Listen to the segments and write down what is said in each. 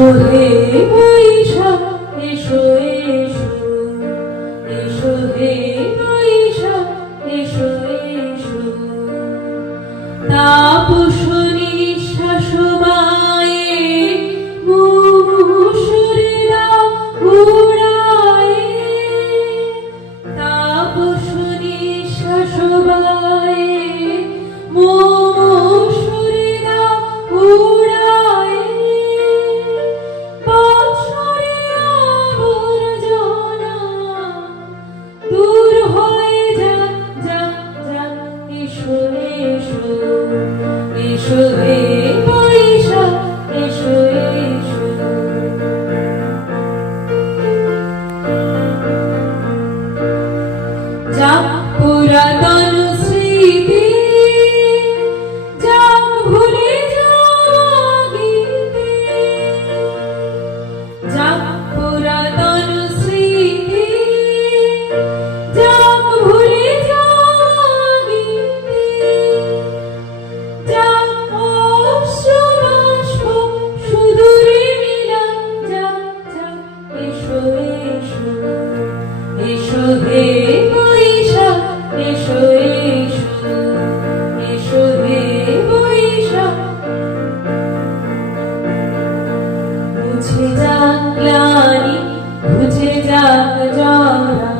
এসো হে বৈশাখ এসো এসো, এসো হে বৈশাখ এসো এসো। তাপসনী শাসবায়ে মুষুরে দাও উড়ায়ে, তাপসনী শাসবায়ে মুষুরে দাও উড়ায়ে। বৎসরের আবর্জনা দূর হয়ে যাক যাক যাক, এসো এসো, এসো হে বৈশাখ এসো এসো। যাক পুরাতন স্মৃতি, যাক ভুলে যাওয়া গীতি, যাক পুরাতন স্মৃতি, যাক ভুলে যাওয়া গীতি, যাক অশ্রুবাষ্প সুদূরে মিলান যাক যাক, এসো এসো, এসো হে বৈশাখ এসো এসো, এসো হে বৈশাখ। মুছে যাক গ্লানি, মুছে যাক জরা,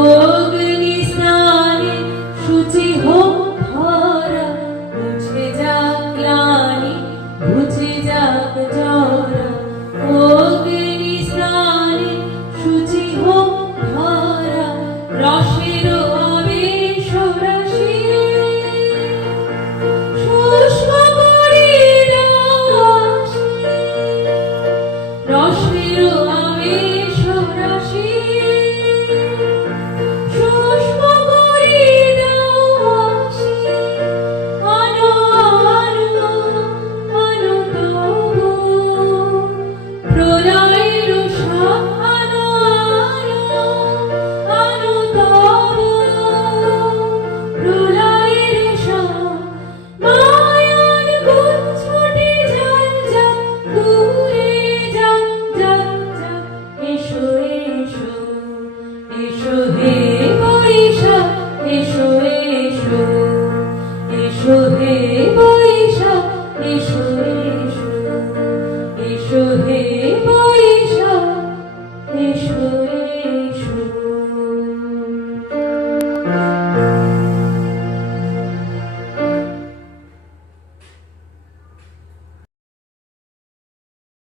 অগ্নি স্নানে শুচি হোক ধরা। মুছে যাক গ্লানি, মুছে যাক জরা,